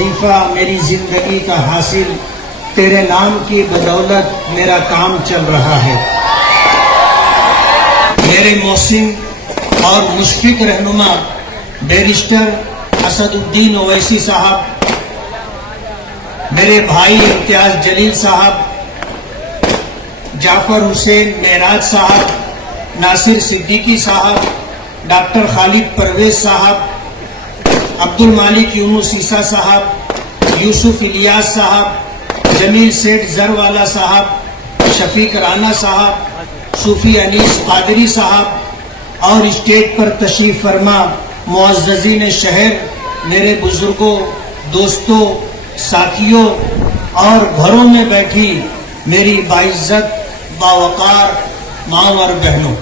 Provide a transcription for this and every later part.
وظیفہ میری زندگی کا حاصل، تیرے نام کی بدولت میرا کام چل رہا ہے۔ میرے محسن اور مشفق رہنما بیرسٹر اسد الدین اویسی صاحب، میرے بھائی امتیاز جلیل صاحب، جعفر حسین معراج صاحب، ناصر صدیقی صاحب، ڈاکٹر خالد پرویز صاحب، عبد المالک یونس عیسیٰ صاحب، یوسف الیاس صاحب، جمیل سیٹھ زروالا صاحب، شفیق رانا صاحب، صوفی انیس قادری صاحب اور اسٹیج پر تشریف فرما معززین شہر، میرے بزرگوں، دوستوں، ساتھیوں اور گھروں میں بیٹھی میری باعزت باوقار ماں اور بہنوں،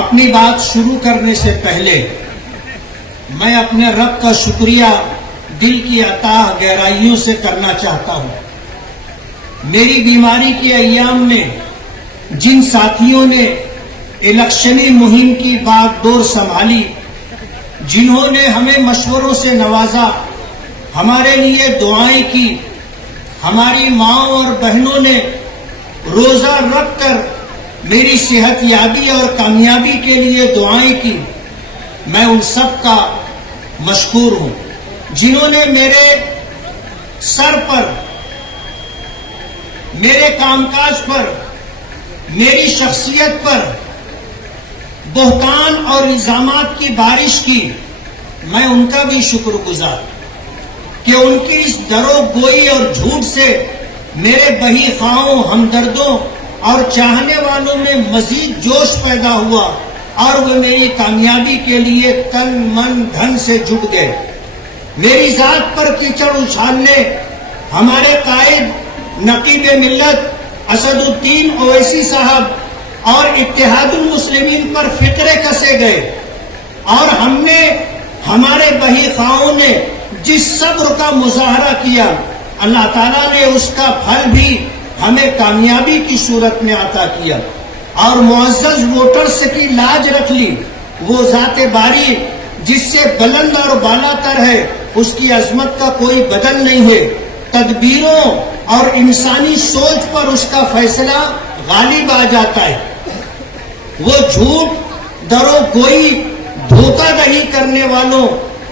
اپنی بات شروع کرنے سے پہلے میں اپنے رب کا شکریہ دل کی اتاہ گہرائیوں سے کرنا چاہتا ہوں۔ میری بیماری کے ایام میں جن ساتھیوں نے الیکشنی مہم کی باغ ڈور سنبھالی، جنہوں نے ہمیں مشوروں سے نوازا، ہمارے لیے دعائیں کی، ہماری ماں اور بہنوں نے روزہ رکھ کر میری صحت یابی اور کامیابی کے لیے دعائیں کی، میں ان سب کا مشکور ہوں۔ جنہوں نے میرے سر پر، میرے کام کاج پر، میری شخصیت پر بہتان اور الزامات کی بارش کی، میں ان کا بھی شکر گزار کہ ان کی اس درو گوئی اور جھوٹ سے میرے بہی خواہوں، ہمدردوں اور چاہنے والوں میں مزید جوش پیدا ہوا اور وہ میری کامیابی کے لیے تن من دھن سے جٹ گئے۔ میری ذات پر کیچڑ اچھالنے ہمارے قائد نقیب ملت اسد الدین اویسی صاحب اور اتحاد المسلمین پر فقرے کسے گئے، اور ہم نے، ہمارے بہی خواہوں نے جس صبر کا مظاہرہ کیا، اللہ تعالیٰ نے اس کا پھل بھی ہمیں کامیابی کی صورت میں عطا کیا، اور معزز ووٹرز کی لاج رکھ لی۔ وہ ذات باری جس سے بلند اور بالا تر ہے، اس کی عظمت کا کوئی بدل نہیں ہے۔ تدبیروں اور انسانی سوچ پر اس کا فیصلہ غالب آ جاتا ہے۔ وہ جھوٹ، درو گوئی، دھوکہ دہی کرنے والوں،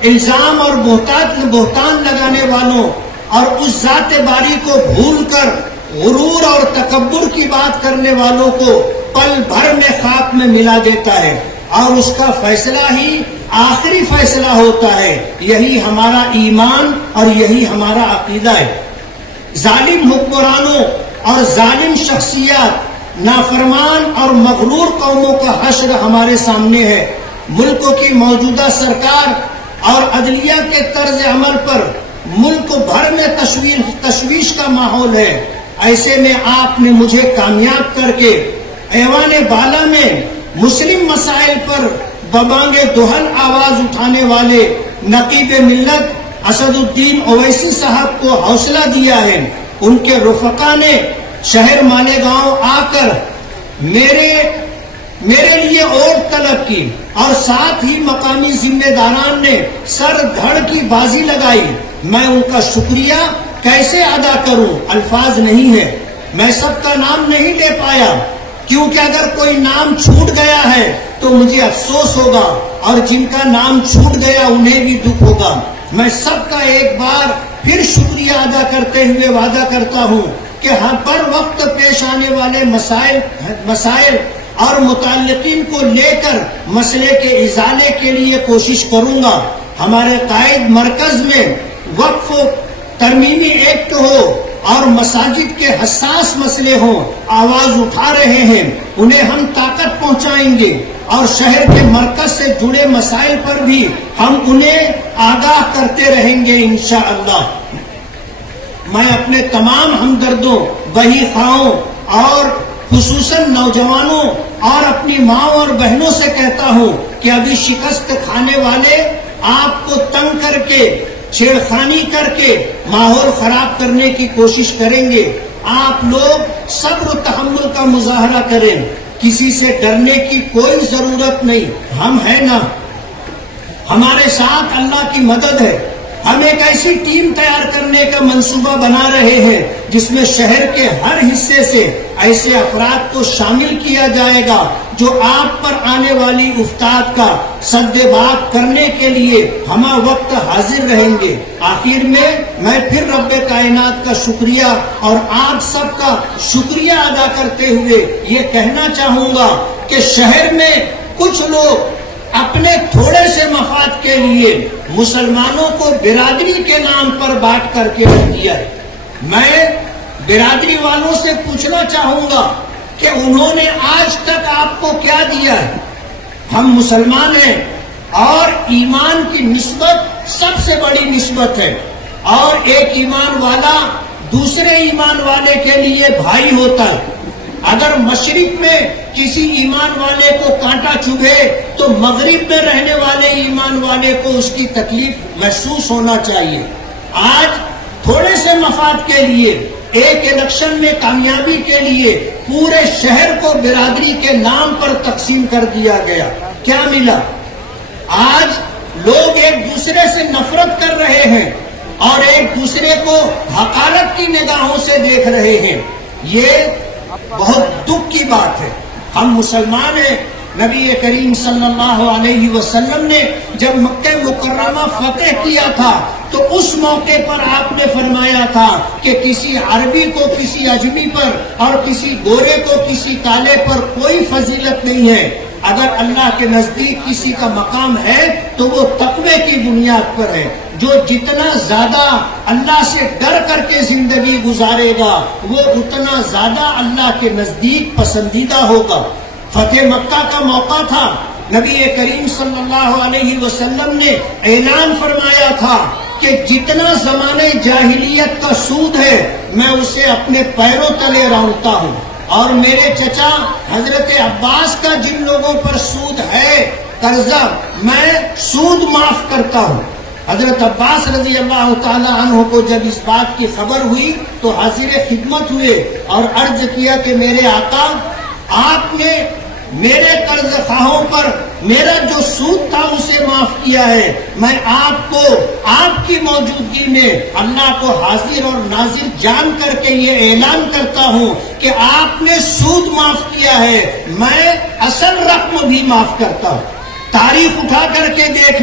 الزام اور بہتان لگانے والوں اور اس ذات باری کو بھول کر غرور اور تکبر کی بات کرنے والوں کو پل بھر میں خاک میں ملا دیتا ہے، اور اس کا فیصلہ ہی آخری فیصلہ ہوتا ہے۔ یہی ہمارا ایمان اور یہی ہمارا عقیدہ ہے۔ ظالم حکمرانوں اور ظالم شخصیات، نافرمان اور مغرور قوموں کا حشر ہمارے سامنے ہے۔ ملک کی موجودہ سرکار اور عدلیہ کے طرز عمل پر ملک بھر میں تشویش کا ماحول ہے۔ ایسے میں آپ نے مجھے کامیاب کر کے ایوان بالا میں مسلم مسائل پر ببانگ دہل آواز اٹھانے والے نقیب ملت اسد الدین اویسی صاحب کو حوصلہ دیا ہے۔ ان کے رفقا نے شہر مالیگاؤں آ کر میرے لیے ووٹ طلب کی، اور ساتھ ہی مقامی ذمہ داران نے سر دھڑ کی بازی لگائی۔ میں ان کا شکریہ کیسے ادا کروں، الفاظ نہیں ہے۔ میں سب کا نام نہیں لے پایا، کیونکہ اگر کوئی نام چھوٹ گیا ہے تو مجھے افسوس ہوگا، اور جن کا نام چھوٹ گیا انہیں بھی دکھ ہوگا۔ میں سب کا ایک بار پھر شکریہ ادا کرتے ہوئے وعدہ کرتا ہوں کہ ہر وقت پیش آنے والے مسائل اور متعلقین کو لے کر مسئلے کے ازالے کے لیے کوشش کروں گا۔ ہمارے قائد مرکز میں وقف ترمیمی ایکٹ ہو اور مساجد کے حساس مسئلے ہوں، آواز اٹھا رہے ہیں، انہیں ہم طاقت پہنچائیں گے، اور شہر کے مرکز سے جڑے مسائل پر بھی ہم انہیں آگاہ کرتے رہیں گے انشاءاللہ۔ میں اپنے تمام ہمدردوں، بہی خواہوں اور خصوصاً نوجوانوں اور اپنی ماں اور بہنوں سے کہتا ہوں کہ ابھی شکست کھانے والے آپ کو تنگ کر کے، چھیڑخانی کر کے ماحول خراب کرنے کی کوشش کریں گے۔ آپ لوگ صبر و تحمل کا مظاہرہ کریں، کسی سے ڈرنے کی کوئی ضرورت نہیں، ہم ہیں نا۔ ہمارے ساتھ اللہ کی مدد ہے. ہم ایک ایسی ٹیم تیار کرنے کا منصوبہ بنا رہے ہیں جس میں شہر کے ہر حصے سے ایسے افراد کو شامل کیا جائے گا جو آپ پر آنے والی افتاد کا سد باب کرنے کے لیے ہمہ وقت حاضر رہیں گے. آخر میں پھر رب کائنات کا شکریہ اور آپ سب کا شکریہ ادا کرتے ہوئے یہ کہنا چاہوں گا کہ شہر میں کچھ لوگ اپنے تھوڑے سے مفاد کے لیے مسلمانوں کو برادری کے نام پر بانٹ کر کے رکھ دیا ہے. میں برادری والوں سے پوچھنا چاہوں گا کہ انہوں نے آج تک آپ کو کیا دیا ہے؟ ہم مسلمان ہیں اور ایمان کی نسبت سب سے بڑی نسبت ہے، اور ایک ایمان والا دوسرے ایمان والے کے لیے بھائی ہوتا ہے. اگر مشرق میں کسی ایمان والے کو کانٹا چبھے تو مغرب میں رہنے والے ایمان والے کو اس کی تکلیف محسوس ہونا چاہیے. آج تھوڑے سے مفاد کے لیے ایک الیکشن میں کامیابی کے لیے پورے شہر کو برادری کے نام پر تقسیم کر دیا گیا. کیا ملا؟ آج لوگ ایک دوسرے سے نفرت کر رہے ہیں اور ایک دوسرے کو حقارت کی نگاہوں سے دیکھ رہے ہیں. یہ بہت دکھ کی بات ہے. ہم مسلمان ہیں. نبی کریم صلی اللہ علیہ وسلم نے جب مکہ مکرمہ فتح کیا تھا تو اس موقع پر آپ نے فرمایا تھا کہ کسی عربی کو کسی اجمی پر اور کسی گورے کو کسی کالے پر کوئی فضیلت نہیں ہے. اگر اللہ کے نزدیک کسی کا مقام ہے تو وہ تقوی کی بنیاد پر ہے. جو جتنا زیادہ اللہ سے ڈر کر کے زندگی گزارے گا وہ اتنا زیادہ اللہ کے نزدیک پسندیدہ ہوگا. فتح مکہ کا موقع تھا. نبی کریم صلی اللہ علیہ وسلم نے اعلان فرمایا تھا کہ جتنا زمانے جاہلیت کا سود ہے میں اسے اپنے پیروں تلے رونتا ہوں، اور میرے چچا حضرت عباس کا جن لوگوں پر سود ہے قرضہ میں سود معاف کرتا ہوں. حضرت عباس رضی اللہ تعالی عنہ کو جب اس بات کی خبر ہوئی تو حاضر خدمت ہوئے اور عرض کیا کہ میرے آقا، آپ نے میرے قرض خواہوں پر میرا جو سود تھا اسے معاف کیا ہے. میں آپ کو آپ کی موجودگی میں اللہ کو حاضر اور ناظر جان کر کے یہ اعلان کرتا ہوں کہ آپ نے سود معاف کیا ہے، میں اصل رقم بھی معاف کرتا ہوں. تاریخ اٹھا کر کے دیکھ